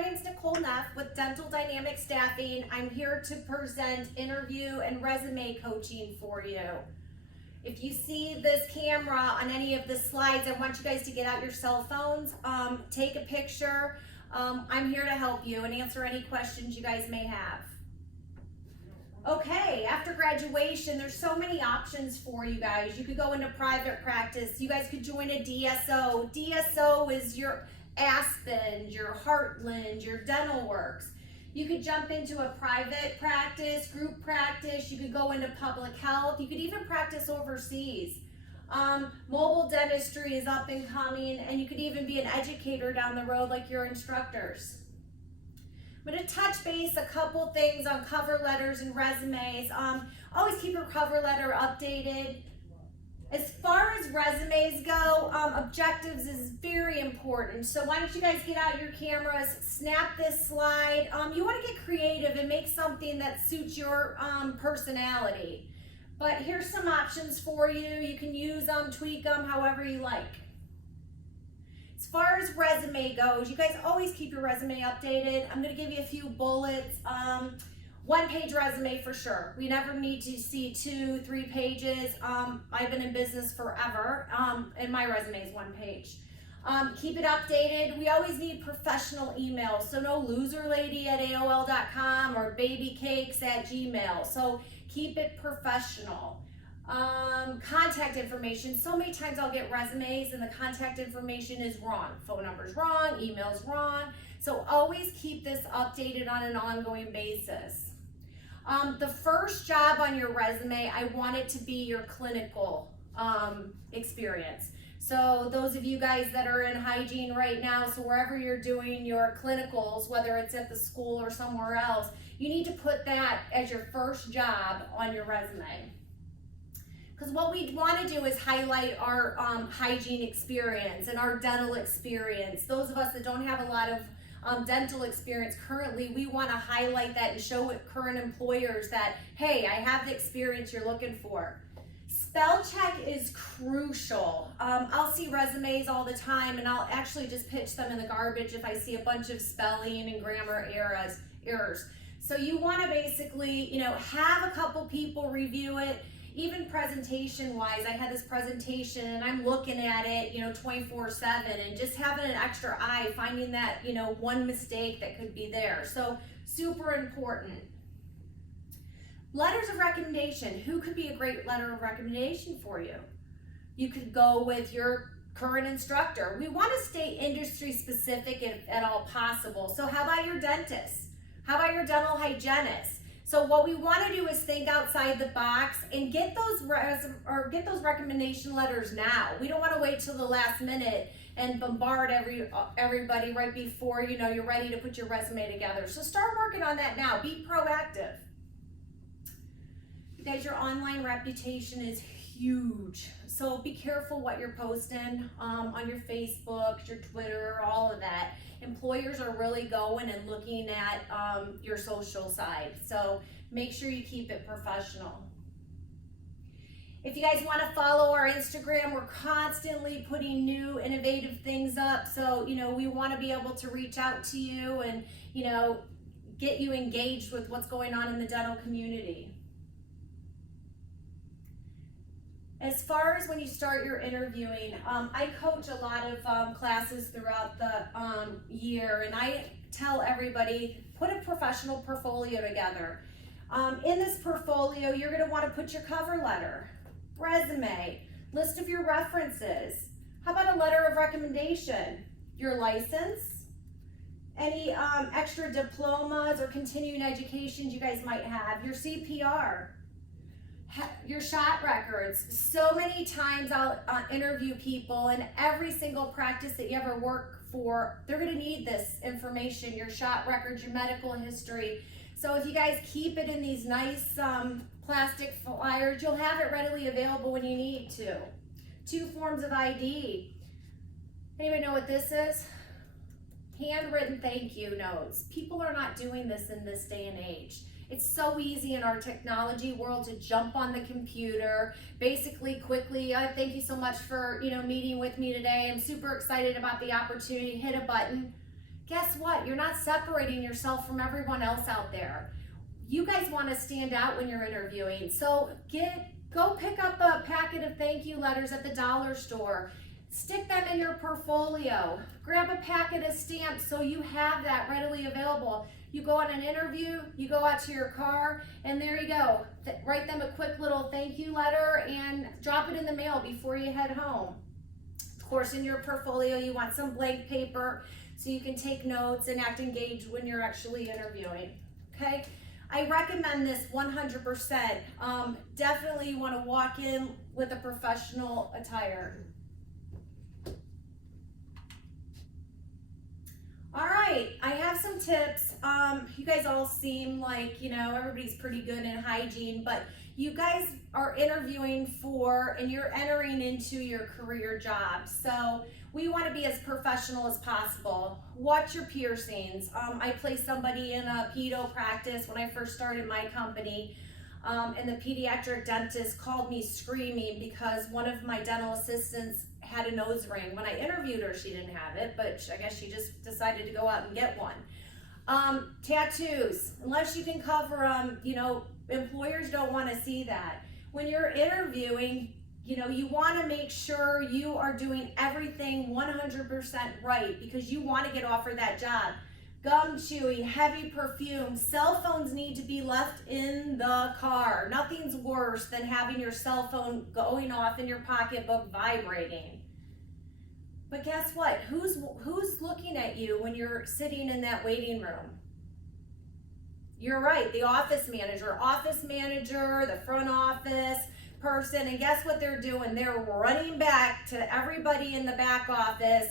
my name's Nicole Neff with Dental Dynamic Staffing. I'm here to present interview and resume coaching for you. If you see this camera on any of the slides, I want you guys to get out your cell phones, take a picture. I'm here to help you and answer any questions you guys may have. Okay, after graduation, there's so many options for you guys. You could go into private practice. You guys could join a DSO. DSO is your Aspen, your Heartland, your Dental Works. You could jump into a private practice, group practice. You could go into public health. You could even practice overseas. Mobile dentistry is up and coming, and you could even be an educator down the road like your instructors. I'm going to touch base a couple things on cover letters and resumes. Always keep your cover letter updated. As far as resumes go, objectives is very important. So why don't you guys get out your cameras, snap this slide. You want to get creative and make something that suits your personality. But here's some options for you. You can use them, tweak them, however you like. As far as resume goes, you guys always keep your resume updated. I'm going to give you a few bullets. One-page resume for sure. We never need to see 2-3 pages. I've been in business forever, and my resume is one page. Keep it updated. We always need professional emails, so no loserlady@AOL.com or babycakes@gmail. So keep it professional. Contact information. So many times I'll get resumes and the contact information is wrong. Phone number's wrong, email's wrong. So always keep this updated on an ongoing basis. The first job on your resume, I want it to be your clinical experience. So those of you guys that are in hygiene right now, so wherever you're doing your clinicals, whether it's at the school or somewhere else, you need to put that as your first job on your resume. Because what we want to do is highlight our hygiene experience and our dental experience. Those of us that don't have a lot of dental experience currently, we want to highlight that and show current employers that, hey, I have the experience you're looking for. Spell check is crucial. I'll see resumes all the time and I'll actually just pitch them in the garbage if I see a bunch of spelling and grammar errors. So you want to basically, have a couple people review it. Even presentation wise, I had this presentation and I'm looking at it, 24/7 and just having an extra eye, finding that, one mistake that could be there. So super important. Letters of recommendation. Who could be a great letter of recommendation for you? You could go with your current instructor. We want to stay industry specific if at all possible. So how about your dentist? How about your dental hygienist? So what we want to do is think outside the box and get those recommendation letters now. We don't want to wait till the last minute and bombard everybody right before you're ready to put your resume together. So start working on that now. Be proactive. You guys, your online reputation is huge. So be careful what you're posting on your Facebook, your Twitter, all of that. Employers are really going and looking at your social side. So make sure you keep it professional. If you guys want to follow our Instagram, we're constantly putting new innovative things up. So, we want to be able to reach out to you and, get you engaged with what's going on in the dental community. As far as when you start your interviewing, I coach a lot of classes throughout the year, and I tell everybody, put a professional portfolio together. In this portfolio, you're going to want to put your cover letter, resume, list of your references. How about a letter of recommendation? Your license, any extra diplomas or continuing educations you guys might have, your CPR, your shot records. So many times I'll interview people, and every single practice that you ever work for, they're going to need this information, your shot records, your medical history. So if you guys keep it in these nice plastic flyers, you'll have it readily available when you need to. 2 forms of ID. Anybody know what this is? Handwritten thank you notes. People are not doing this in this day and age. It's so easy in our technology world to jump on the computer, basically quickly, thank you so much for meeting with me today. I'm super excited about the opportunity. Hit a button. guess what? You're not separating yourself from everyone else out there. You guys want to stand out when you're interviewing. So go pick up a packet of thank you letters at the dollar store. Stick them in your portfolio. Grab a packet of stamps so you have that readily available. You go on an interview, you go out to your car, and there you go. Write them a quick little thank you letter and drop it in the mail before you head home. Of course, in your portfolio, you want some blank paper so you can take notes and act engaged when you're actually interviewing, okay? I recommend this 100%. Definitely you want to walk in with a professional attire. All right, I have some tips. You guys all seem like, you know, everybody's pretty good in hygiene, but you guys are interviewing for and you're entering into your career job. So we want to be as professional as possible. Watch your piercings. I placed somebody in a pedo practice when I first started my company. And the pediatric dentist called me screaming because one of my dental assistants had a nose ring. When I interviewed her, she didn't have it, but I guess she just decided to go out and get one. Tattoos, unless you can cover them, you know, employers don't want to see that. When you're interviewing, you know, you want to make sure you are doing everything 100% right because you want to get offered that job. Gum chewing, heavy perfume, cell phones need to be left in the car. Nothing's worse than having your cell phone going off in your pocketbook vibrating. But guess what? Who's looking at you when you're sitting in that waiting room? You're right, the office manager, the front office person, and guess what they're doing? They're running back to everybody in the back office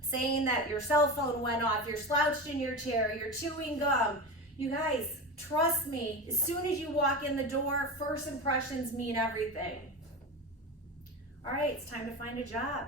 saying that your cell phone went off, you're slouched in your chair, you're chewing gum. You guys, trust me, as soon as you walk in the door, first impressions mean everything. All right, it's time to find a job.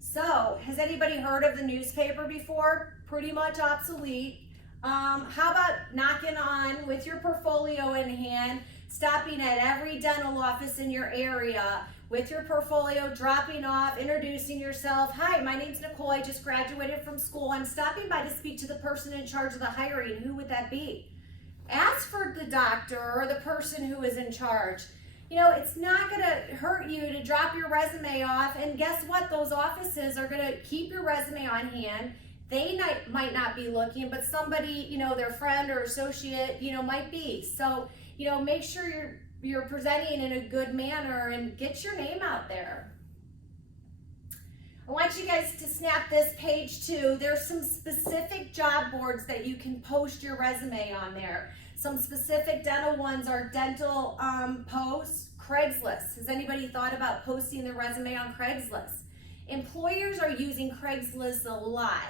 So, has anybody heard of the newspaper before? Pretty much obsolete. How about knocking on with your portfolio in hand, stopping at every dental office in your area with your portfolio, dropping off, introducing yourself. Hi, my name's Nicole. I just graduated from school. I'm stopping by to speak to the person in charge of the hiring. Who would that be? Ask for the doctor or the person who is in charge. You know, it's not going to hurt you to drop your resume off. And guess what? Those offices are going to keep your resume on hand. They might not be looking, but somebody, you know, their friend or associate, you know, might be. So, you know, make sure you're presenting in a good manner and get your name out there. I want you guys to snap this page too. There's some specific job boards that you can post your resume on there. Some specific dental ones are dental posts, Craigslist. Has anybody thought about posting their resume on Craigslist? Employers are using Craigslist a lot.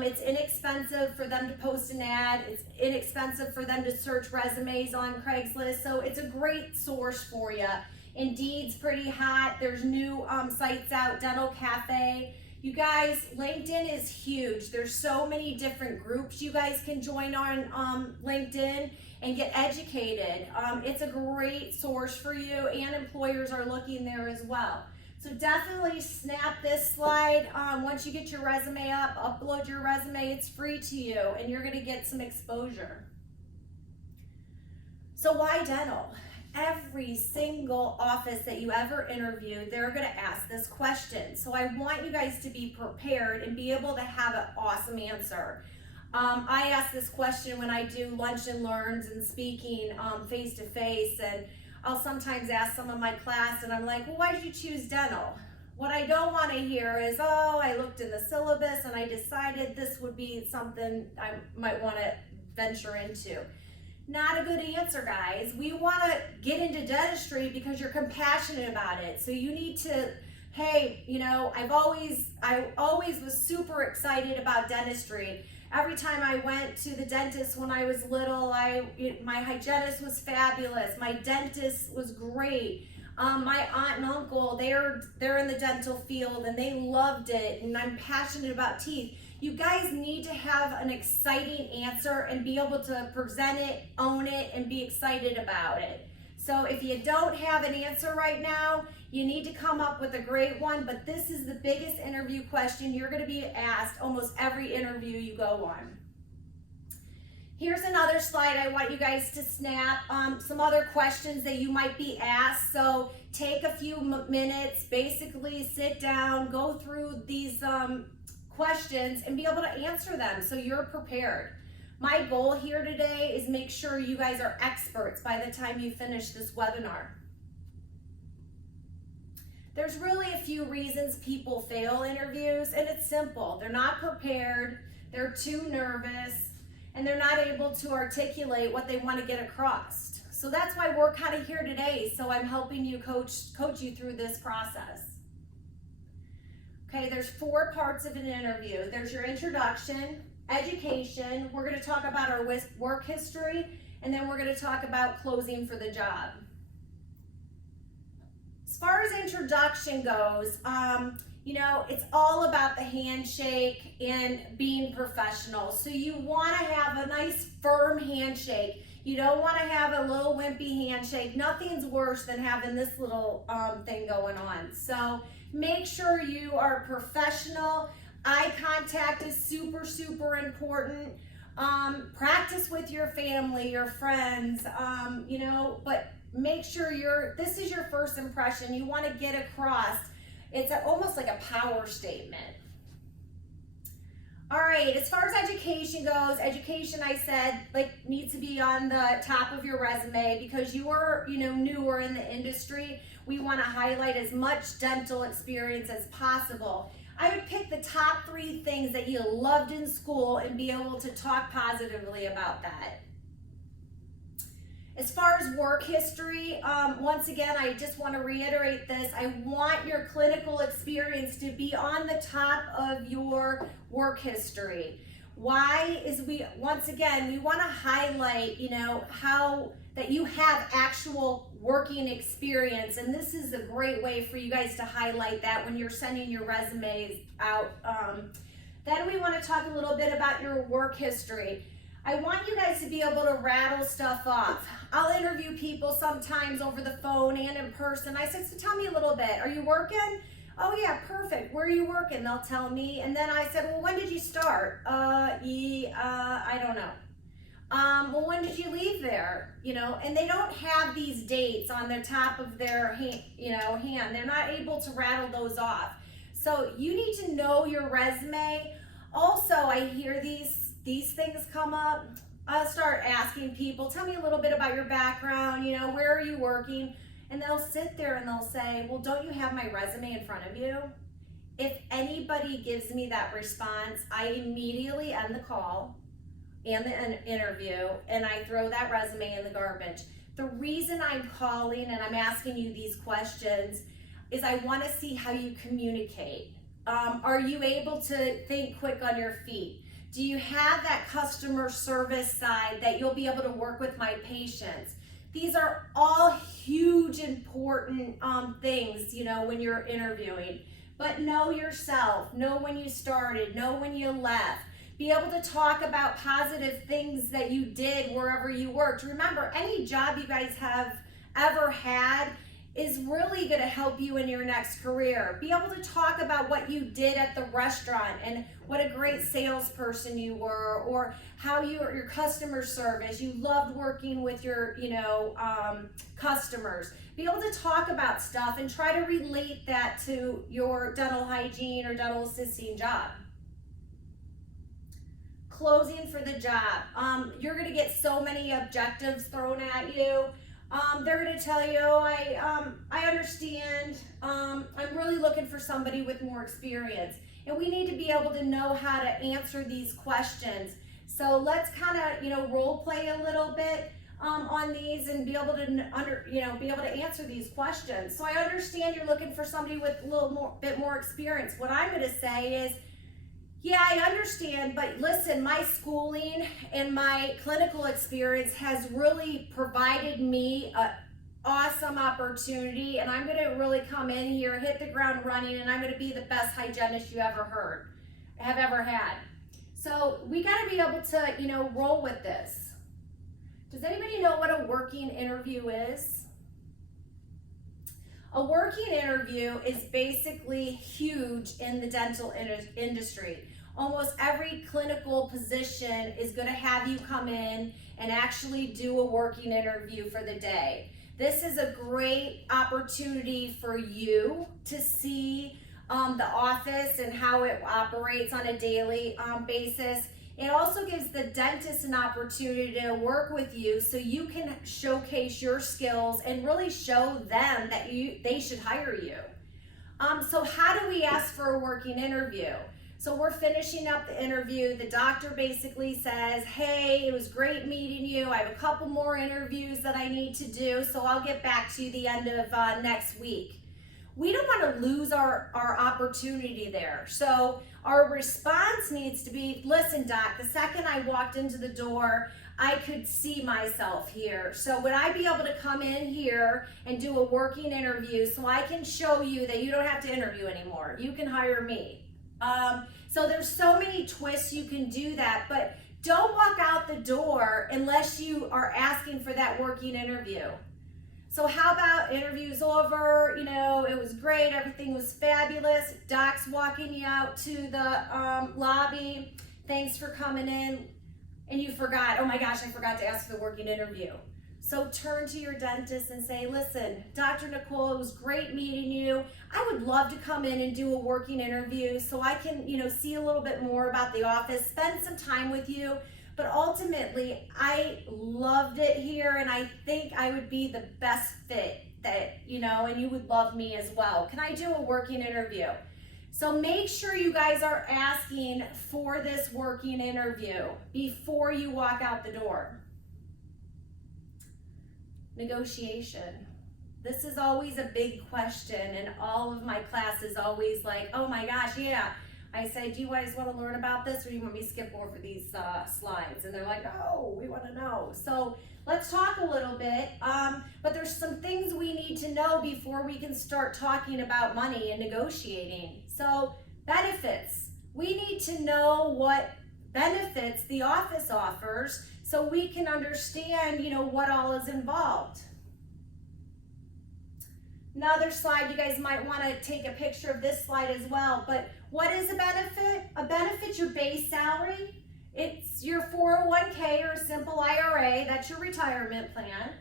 It's inexpensive for them to post an ad. It's inexpensive for them to search resumes on Craigslist. So it's a great source for you. Indeed's pretty hot. There's new sites out, Dental Cafe. You guys, LinkedIn is huge. There's so many different groups you guys can join on LinkedIn and get educated. It's a great source for you, and employers are looking there as well. So definitely snap this slide. Once you get your resume up, upload your resume. It's free to you, and you're going to get some exposure. So why dental? Every single office that you ever interview, they're going to ask this question. So I want you guys to be prepared and be able to have an awesome answer. I ask this question when I do lunch and learns and speaking face to face, and I'll sometimes ask some of my class, and I'm like, well, why did you choose dental? What I don't want to hear is, oh, I looked in the syllabus and I decided this would be something I might want to venture into. Not a good answer, guys. We want to get into dentistry because you're compassionate about it. So you need to, hey, you know, I always was super excited about dentistry. Every time I went to the dentist when I was little, my hygienist was fabulous. My dentist was great. My aunt and uncle, they're in the dental field and they loved it, and I'm passionate about teeth. You guys need to have an exciting answer and be able to present it, own it, and be excited about it. So if you don't have an answer right now, you need to come up with a great one, but this is the biggest interview question you're gonna be asked almost every interview you go on. Here's another slide I want you guys to snap. Some other questions that you might be asked. So take a few minutes, basically sit down, go through these questions and be able to answer them so you're prepared. My goal here today is make sure you guys are experts by the time you finish this webinar. There's really a few reasons people fail interviews, and it's simple. They're not prepared, they're too nervous, and they're not able to articulate what they want to get across. So that's why we're kind of here today. So I'm helping you coach you through this process. Okay, there's 4 parts of an interview. There's your introduction, education, we're going to talk about our work history, and then we're going to talk about closing for the job. As far as introduction goes, you know, it's all about the handshake and being professional. So you want to have a nice firm handshake. You don't want to have a little wimpy handshake. Nothing's worse than having this little thing going on. So make sure you are professional. Eye contact is super, super important. Practice with your family, your friends, you know, but make sure this is your first impression. You want to get across. It's almost like a power statement. All right, as far as education goes, education, I said, needs to be on the top of your resume because you are, newer in the industry. We want to highlight as much dental experience as possible. I would pick the top 3 things that you loved in school and be able to talk positively about that. As far as work history, once again, I just want to reiterate this. I want your clinical experience to be on the top of your work history. Why is we want to highlight, how that you have actual working experience. And this is a great way for you guys to highlight that when you're sending your resumes out. Then we want to talk a little bit about your work history. I want you guys to be able to rattle stuff off. I'll interview people sometimes over the phone and in person. I said, so tell me a little bit. Are you working? Oh yeah, perfect. Where are you working? They'll tell me. And then I said, well, when did you start? I don't know. Well, when did you leave there? And they don't have these dates on the top of their hand. They're not able to rattle those off. So you need to know your resume. Also, I hear these things come up. I'll start asking people, tell me a little bit about your background, where are you working? And they'll sit there and they'll say, well, don't you have my resume in front of you? If anybody gives me that response, I immediately end the call and the interview and I throw that resume in the garbage. The reason I'm calling and I'm asking you these questions is I want to see how you communicate. Are you able to think quick on your feet? Do you have that customer service side that you'll be able to work with my patients? These are all huge, important things, when you're interviewing. But know yourself, know when you started, know when you left. Be able to talk about positive things that you did wherever you worked. Remember, any job you guys have ever had is really going to help you in your next career. Be able to talk about what you did at the restaurant and what a great salesperson you were, or how your customer service, you loved working with your, customers. Be able to talk about stuff and try to relate that to your dental hygiene or dental assisting job. Closing for the job. You're going to get so many objectives thrown at you. They're going to tell you, I understand, I'm really looking for somebody with more experience. And we need to be able to know how to answer these questions. So let's kind of, role play a little bit on these and be able to answer these questions. So I understand you're looking for somebody with a bit more experience. What I'm going to say is, yeah, I understand, but listen, my schooling and my clinical experience has really provided me an awesome opportunity, and I'm going to really come in here, hit the ground running, and I'm going to be the best hygienist you have ever had. So we got to be able to, roll with this. Does anybody know what a working interview is? A working interview is basically huge in the dental industry. Almost every clinical position is going to have you come in and actually do a working interview for the day. This is a great opportunity for you to see the office and how it operates on a daily basis. It also gives the dentist an opportunity to work with you so you can showcase your skills and really show them that they should hire you. So how do we ask for a working interview? So we're finishing up the interview. The doctor basically says, hey, it was great meeting you. I have a couple more interviews that I need to do, so I'll get back to you the end of next week. We don't want to lose our opportunity there. So our response needs to be, listen, doc, the second I walked into the door, I could see myself here. So would I be able to come in here and do a working interview so I can show you that you don't have to interview anymore? You can hire me. So there's so many twists you can do that, but don't walk out the door unless you are asking for that working interview. So how about interview's over, you know, it was great, everything was fabulous, doc's walking you out to the lobby, thanks for coming in, and you forgot, oh my gosh, I forgot to ask for the working interview. So turn to your dentist and say, listen, Dr. Nicole, it was great meeting you. I would love to come in and do a working interview so I can, you know, see a little bit more about the office, spend some time with you. But ultimately, I loved it here and I think I would be the best fit that, you know, and you would love me as well. Can I do a working interview? So make sure you guys are asking for this working interview before you walk out the door. Negotiation. This is always a big question, and all of my classes always like, oh my gosh, yeah. I say, do you guys want to learn about this, or do you want me to skip over these slides? And they're like, no, we want to know. So let's talk a little bit, but there's some things we need to know before we can start talking about money and negotiating. So benefits. We need to know what benefits the office offers so we can understand, you know, what all is involved. Another slide, you guys might want to take a picture of this slide as well, but what is a benefit? A benefit's your base salary. It's your 401k or a simple IRA, that's your retirement plan.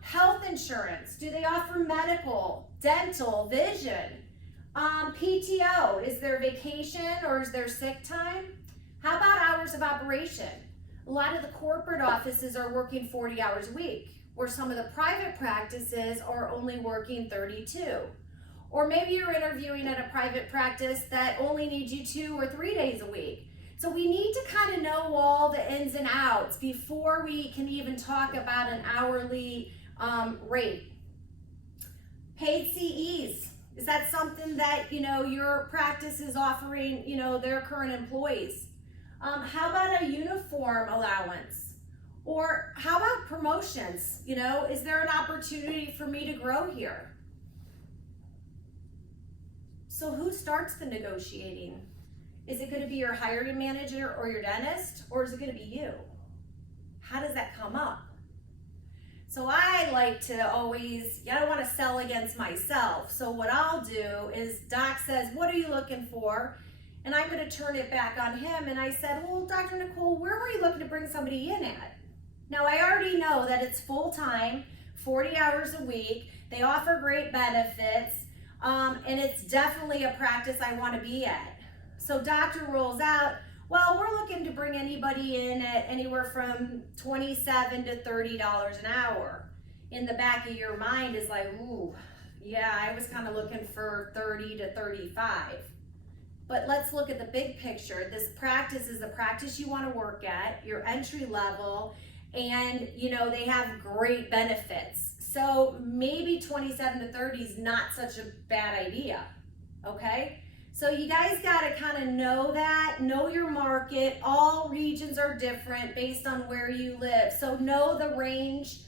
Health insurance, do they offer medical, dental, vision? PTO, is there vacation or is there sick time? How about hours of operation? A lot of the corporate offices are working 40 hours a week, or some of the private practices are only working 32. Or maybe you're interviewing at a private practice that only needs you 2 or 3 days a week. So we need to kind of know all the ins and outs before we can even talk about an hourly rate. Paid CEs, is that something that, you know, your practice is offering, you know, their current employees? How about a uniform allowance? Or how about promotions? You know, is there an opportunity for me to grow here? So who starts the negotiating? Is it going to be your hiring manager or your dentist, or is it going to be you? How does that come up? So I like to always, I don't want to sell against myself. So what I'll do is Doc says, what are you looking for? And I'm going to turn it back on him. And I said, well, Dr. Nicole, where were you looking to bring somebody in at? Now I already know that it's full-time, 40 hours a week. They offer great benefits. And it's definitely a practice I want to be at. So doctor rolls out, well, we're looking to bring anybody in at anywhere from $27 to $30 an hour. In the back of your mind is like, ooh, yeah, I was kind of looking for 30 to 35. But let's look at the big picture. This practice is a practice you want to work at, your entry level, and you know, they have great benefits. So maybe 27 to 30 is not such a bad idea, okay? So you guys gotta kind of know that, know your market. All regions are different based on where you live. So know the range,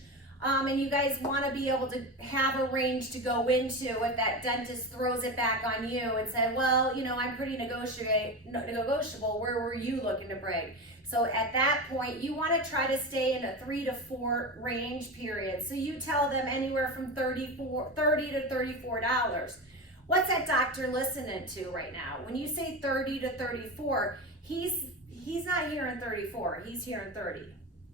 and you guys wanna be able to have a range to go into if that dentist throws it back on you and say, well, you know, I'm pretty negotiable, where were you looking to break? So at that point, you want to try to stay in a 3 to 4 range period. So you tell them anywhere from $30 to $34. What's that doctor listening to right now? When you say 30 to 34, he's not hearing 34, he's hearing 30.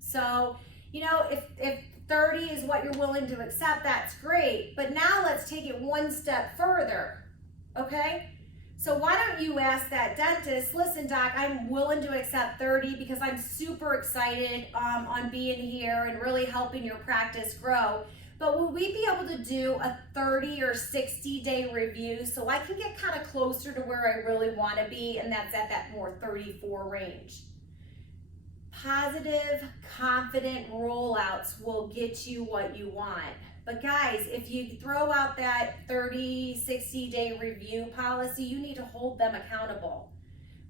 So, if 30 is what you're willing to accept, that's great. But now let's take it one step further, okay? So why don't you ask that dentist, listen, doc, I'm willing to accept 30 because I'm super excited on being here and really helping your practice grow. But will we be able to do a 30 or 60-day review so I can get kind of closer to where I really want to be, and that's at that more 34 range? Positive, confident rollouts will get you what you want. But guys, if you throw out that 30, 60-day review policy, you need to hold them accountable.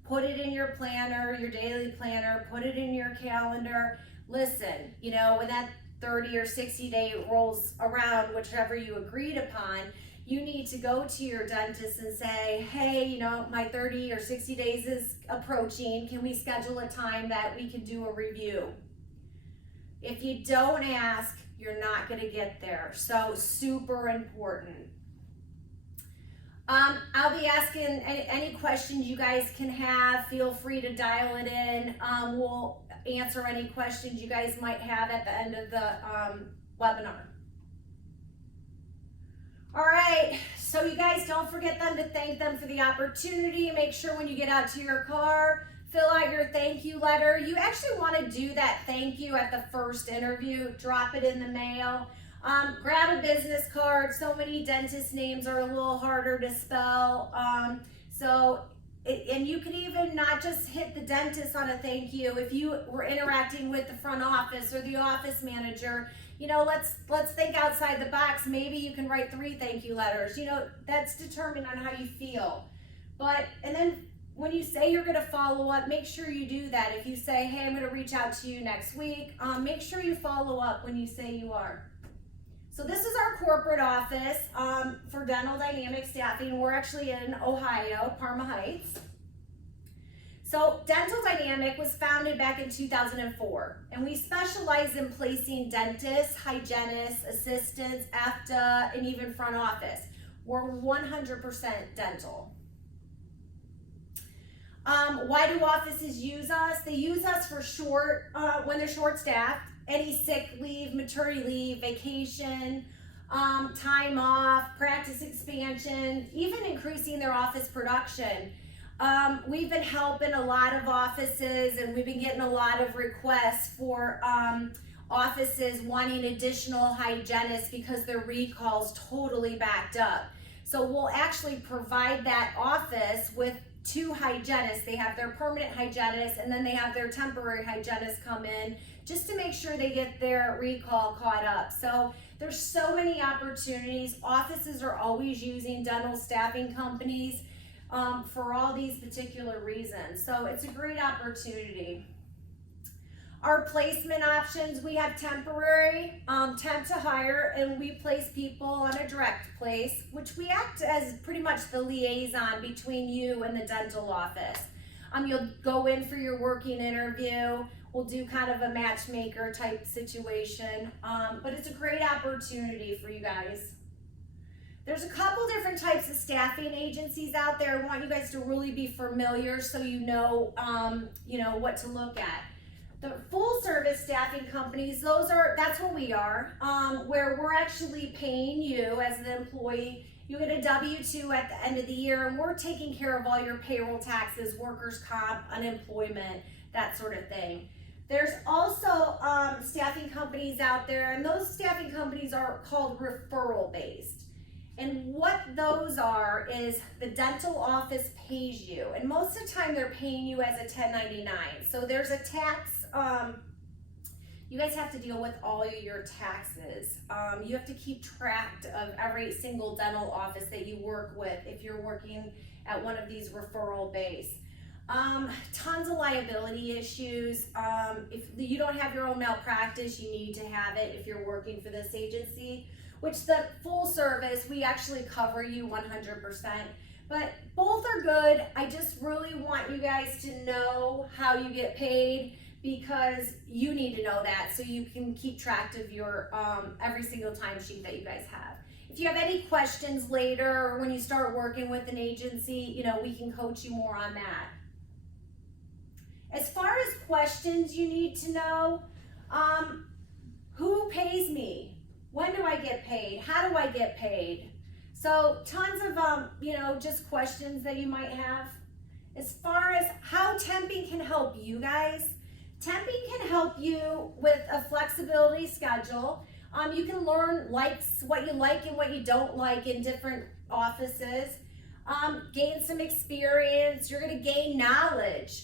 Put it in your planner, your daily planner, put it in your calendar. Listen, when that 30 or 60-day rolls around, whichever you agreed upon, you need to go to your dentist and say, hey, my 30 or 60 days is approaching. Can we schedule a time that we can do a review? If you don't ask, you're not going to get there. So super important. I'll be asking any questions you guys can have. Feel free to dial it in. We'll answer any questions you guys might have at the end of the webinar. All right, so you guys don't forget to thank them for the opportunity. Make sure when you get out to your car, fill out your thank you letter. You actually want to do that thank you at the first interview. Drop it in the mail. Grab a business card. So many dentist names are a little harder to spell. And you can even not just hit the dentist on a thank you. If you were interacting with the front office or the office manager, let's think outside the box. Maybe you can write 3 thank you letters. That's determined on how you feel. And then when you say you're going to follow up, make sure you do that. If you say, hey, I'm going to reach out to you next week, make sure you follow up when you say you are. So this is our corporate office for Dental Dynamic Staffing. We're actually in Ohio, Parma Heights. So Dental Dynamic was founded back in 2004, and we specialize in placing dentists, hygienists, assistants, AFTA, and even front office. We're 100% dental. Why do offices use us? They use us for when they're short-staffed, any sick leave, maternity leave, vacation, time off, practice expansion, even increasing their office production. We've been helping a lot of offices, and we've been getting a lot of requests for offices wanting additional hygienists because their recall's totally backed up. So we'll actually provide that office with 2 hygienists. They have their permanent hygienist, and then they have their temporary hygienist come in just to make sure they get their recall caught up. So there's so many opportunities. Offices are always using dental staffing companies for all these particular reasons. So it's a great opportunity. Our placement options, we have temporary, temp to hire, and we place people on a direct place, which we act as pretty much the liaison between you and the dental office. You'll go in for your working interview. We'll do kind of a matchmaker type situation, but it's a great opportunity for you guys. There's a couple different types of staffing agencies out there. I want you guys to really be familiar so you know what to look at. The full service staffing companies, that's what we are, where we're actually paying you as an employee. You get a W-2 at the end of the year, and we're taking care of all your payroll taxes, workers' comp, unemployment, that sort of thing. There's also staffing companies out there, and those staffing companies are called referral based. And what those are is the dental office pays you, and most of the time they're paying you as a 1099. So there's a tax, you guys have to deal with all of your taxes. You have to keep track of every single dental office that you work with if you're working at one of these referral based. Tons of liability issues. If you don't have your own malpractice, you need to have it if you're working for this agency, which the full service, we actually cover you 100%. But both are good. I just really want you guys to know how you get paid, because you need to know that so you can keep track of your every single timesheet that you guys have. If you have any questions later or when you start working with an agency, we can coach you more on that. As far as questions you need to know, who pays me? When do I get paid? How do I get paid? So tons of, just questions that you might have. As far as how temping can help you guys, temping can help you with a flexibility schedule. You can learn what you like and what you don't like in different offices. Gain some experience. You're going to gain knowledge.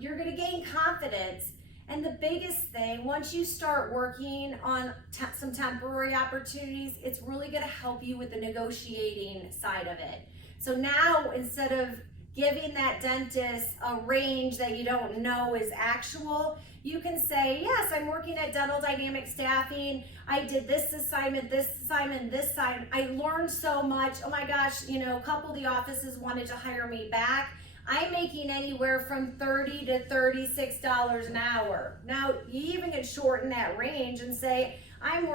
You're going to gain confidence. And the biggest thing, once you start working on some temporary opportunities, it's really going to help you with the negotiating side of it. So now, instead of giving that dentist a range that you don't know is actual, you can say, yes, I'm working at Dental Dynamic Staffing. I did this assignment, this assignment, this assignment. I learned so much. Oh my gosh, a couple of the offices wanted to hire me back. I'm making anywhere from $30 to $36 an hour. Now, you even could shorten that range and say, I'm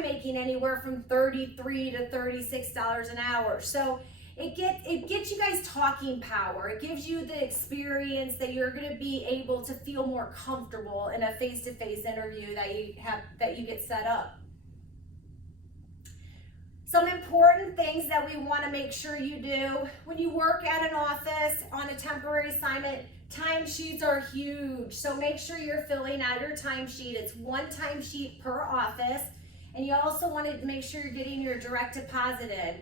making anywhere from $33 to $36 an hour. So it gets you guys talking power. It gives you the experience that you're going to be able to feel more comfortable in a face-to-face interview that you get set up. Some important things that we want to make sure you do when you work at an office on a temporary assignment, timesheets are huge. So make sure you're filling out your timesheet. It's one timesheet per office. And you also want to make sure you're getting your direct deposit in.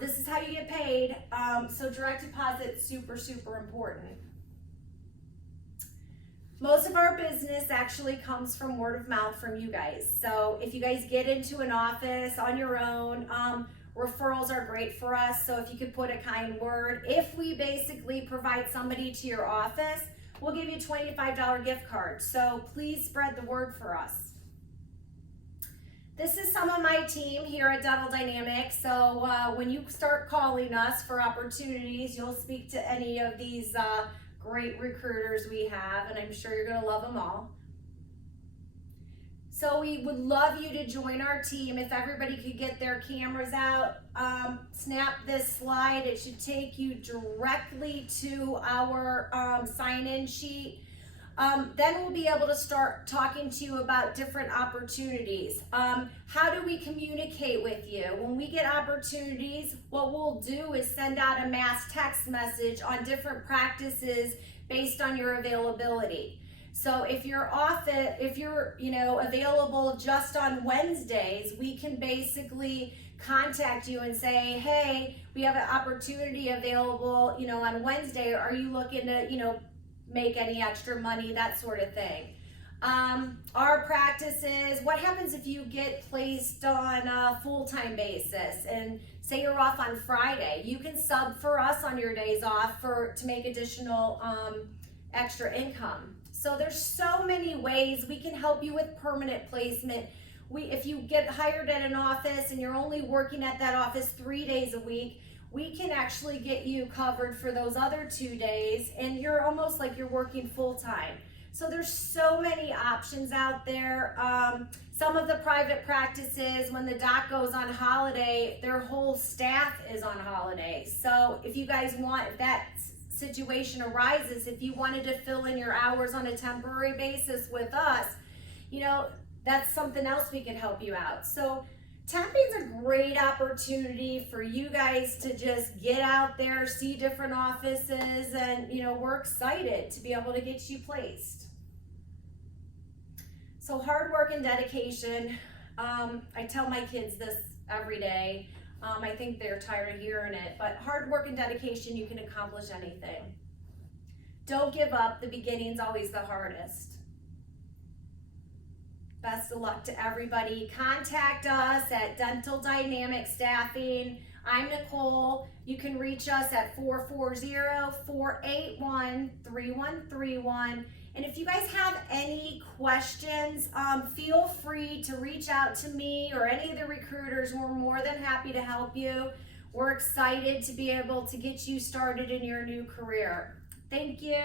This is how you get paid. So direct deposit, super, super important. Most of our business actually comes from word of mouth from you guys. So if you guys get into an office on your own, referrals are great for us. So if you could put a kind word, if we basically provide somebody to your office, we'll give you a $25 gift card. So please spread the word for us. This is some of my team here at Dental Dynamics. So when you start calling us for opportunities, you'll speak to any of these great recruiters we have, and I'm sure you're gonna love them all. So we would love you to join our team. If everybody could get their cameras out, snap this slide. It should take you directly to our sign-in sheet. Then we'll be able to start talking to you about different opportunities. How do we communicate with you? When we get opportunities, what we'll do is send out a mass text message on different practices based on your availability. So if you're available just on Wednesdays, we can basically contact you and say, hey, we have an opportunity available, on Wednesday. Are you looking to, make any extra money, that sort of thing. Our practices, what happens if you get placed on a full-time basis and say you're off on Friday? You can sub for us on your days off to make additional extra income. So there's so many ways we can help you with permanent placement. If you get hired at an office and you're only working at that office 3 days a week, we can actually get you covered for those other 2 days, and you're almost like you're working full-time. So there's so many options out there. Some of the private practices, when the doc goes on holiday, their whole staff is on holiday. So if you guys want, if that situation arises, if you wanted to fill in your hours on a temporary basis with us, that's something else we could help you out. So temping's a great opportunity for you guys to just get out there, see different offices, and we're excited to be able to get you placed. So hard work and dedication. I tell my kids this every day. I think they're tired of hearing it, but hard work and dedication, you can accomplish anything. Don't give up. The beginning's always the hardest. Best of luck to everybody. Contact us at Dental Dynamic Staffing. I'm Nicole. You can reach us at 440-481-3131. And if you guys have any questions, feel free to reach out to me or any of the recruiters. We're more than happy to help you. We're excited to be able to get you started in your new career. Thank you.